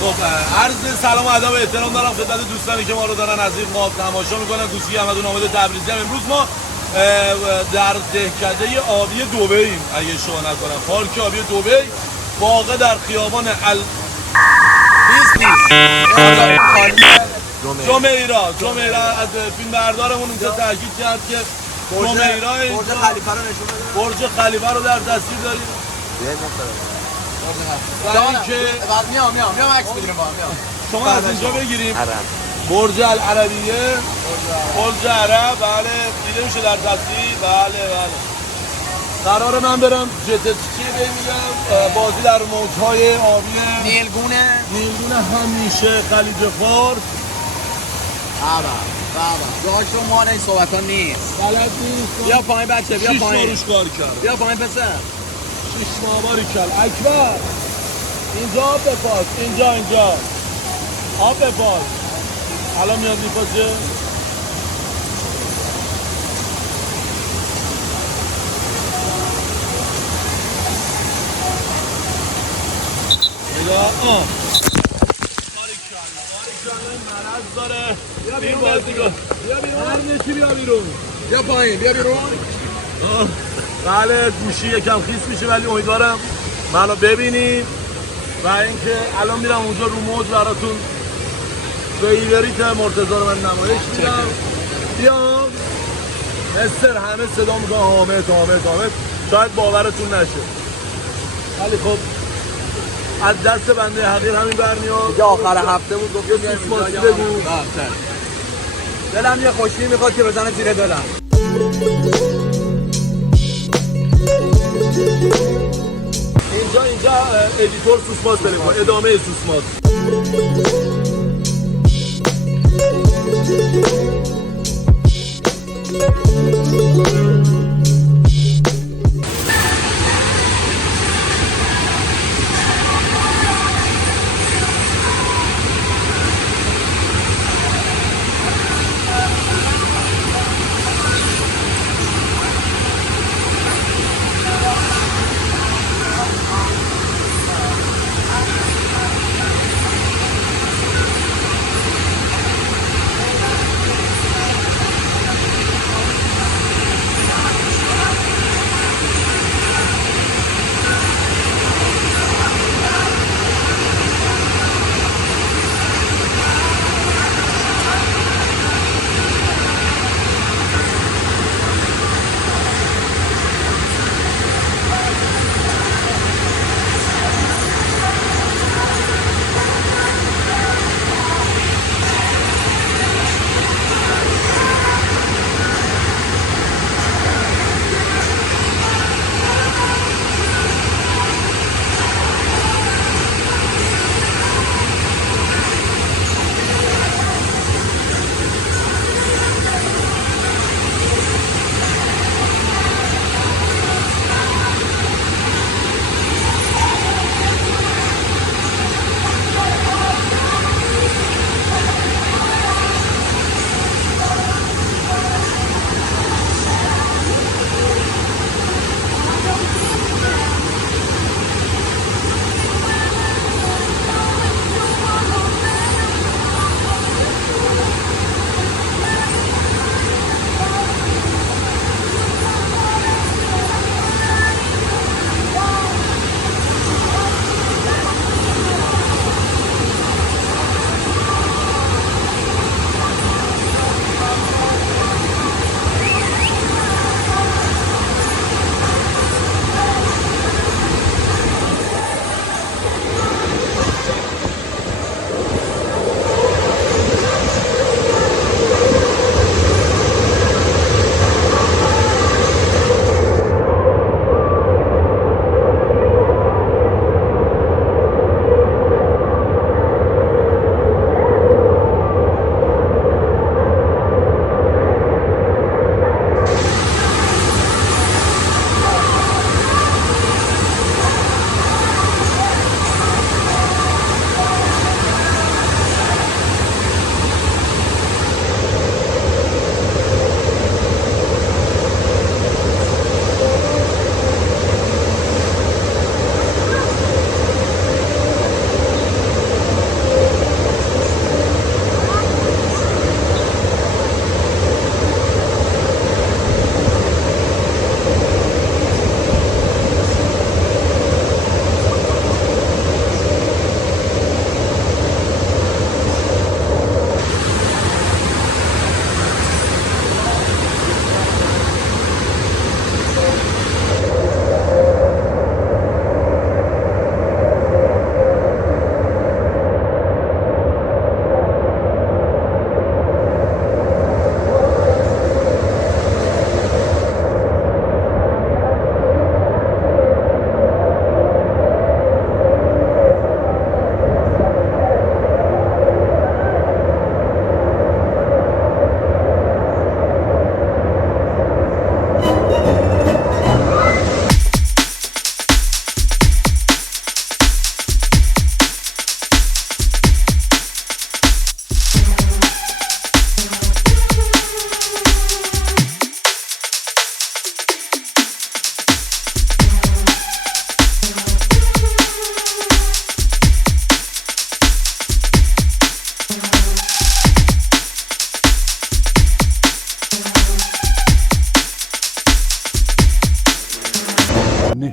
خب عرض سلام و ادب و احترام دارم خدمت دوستانی که ما رو دارن از این قاب تماشا میکنن. دوستی احمد نامه تبریزی. امروز ما در دهکده آبی دبی اگه اشتباه نکنم، پارک آبی دبی واقع در خیابان جمیرا از فیلم بردارمون اونجا تاکید کرد که جمیرا برج خلیفه رو در تصویر داریم. میام عکس بگیریم با هم. شما از اینجا بگیریم برج العربیه، برج عرب، بله دیده میشه در تصویر. بله قرار من برم جت اسکی ببینم، بازی در موج‌های آبی نیلگونه همیشه خلیج فارس. جاشو مال این صحبت ها نیست. بلد نیست. بیا پایین بچه، بیا پایین. روش کار کرد. بیا پایین پسر. 6 ماه کل اکبر. اینجا آب بپاس، اینجا آب بپاس. الان میاد میپاسه. نگاه مرض داره. بیا بازیگاه. بیا بیرون. بیا پایین، بیا بیرون. بله گوشی یکم خیس میشه ولی امیدوارم منو ببینید و اینکه الان میرم اونجا رو موج براتون ویوریت مرتضی رو من نمایش میدم. بیا مستر همه صدا میکنه حامد شاید باورتون نشه ولی خب از دست بنده حقیر همین برمیاد. دیگه آخر هفته بود گفتم یه سوسماسی بگو. دلم یه خوشی میخواد که بزنه زیر دلم. اینجا ادیتور سوسماس بریم ادامه سوسماس.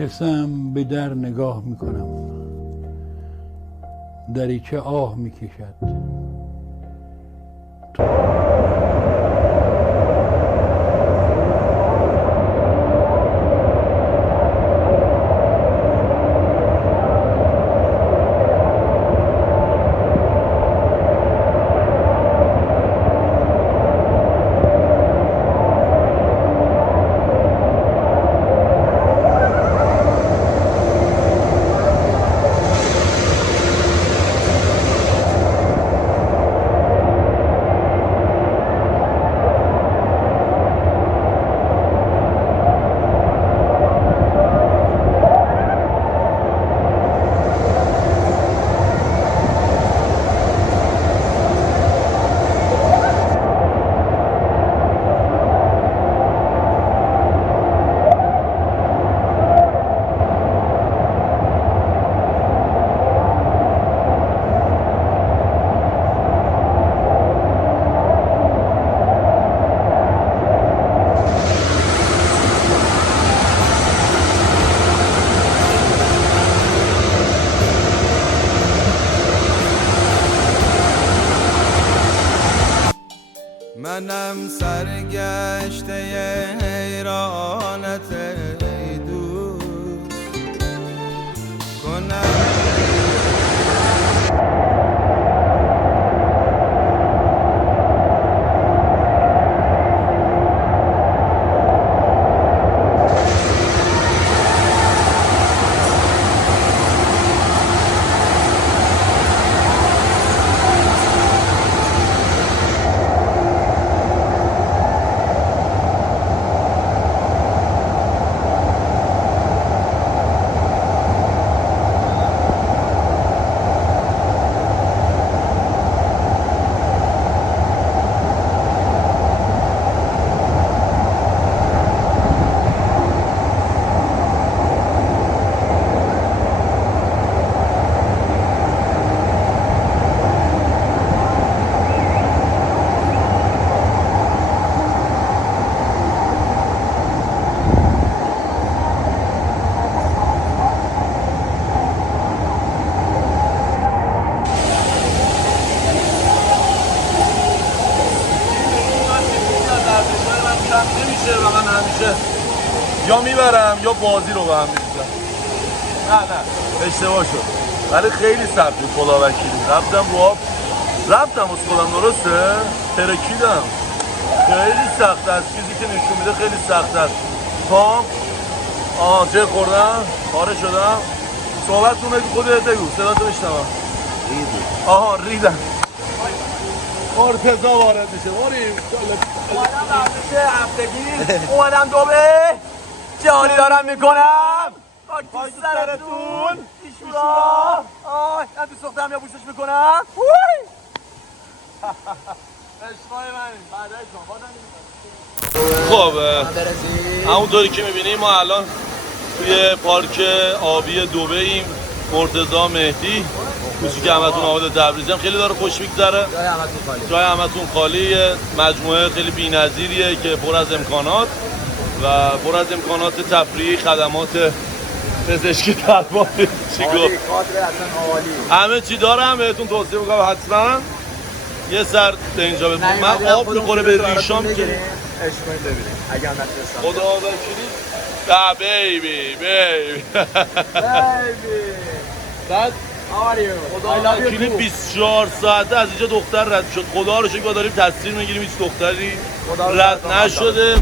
نشستم به در نگاه میکنم، دریچه آه میکشد. منم سرگشته حیرانت ای دوست کنم. نمیشه و من همیشه یا میبرم یا بازی رو به هم میریزم. نه اشتباه شد، ولی خیلی سخت بود خدا وکیلی. رفتم رو آب، رفتم از خودم، درسته؟ ترکیدم. خیلی سخت است، چیزی که نشون میده خیلی سخت است. پام چه خوردم؟ پاره شدم. صحبتتون بگو، خودت بگو، صداتو میشنوم. ریدم. مرتضی وارد میشه. اومدم ورزش هفتگی، اومدم دوبه چه حالی دارم میکنم. خاک تو سرتون ایشورا. من تو سختم یا بوسش میکنم. عشقای من خب همونطوری که میبینیم ما الان توی پارک آبی دبی ایم. مرتضی مهدی کوچیک همتون آباد تبریزی هم خیلی داره خوش میگذره. جای همتون خالی. مجموعه خیلی بی‌نظیریه که پر از امکانات و پر از امکانات تفریحی، خدمات پزشکی، درمان، چی گفت، همه چی دارم. بهتون توصیه میکنم حتما یه سر به اینجا بزنید. من آب میخوره به ریشام که خدا وکیلی. بیبی بعد خدا وکیلی 24 ساعته از اینجا دختر رد شد. خدا رو شکر داریم تصویر میگیریم، هیچ دختری رد نشده.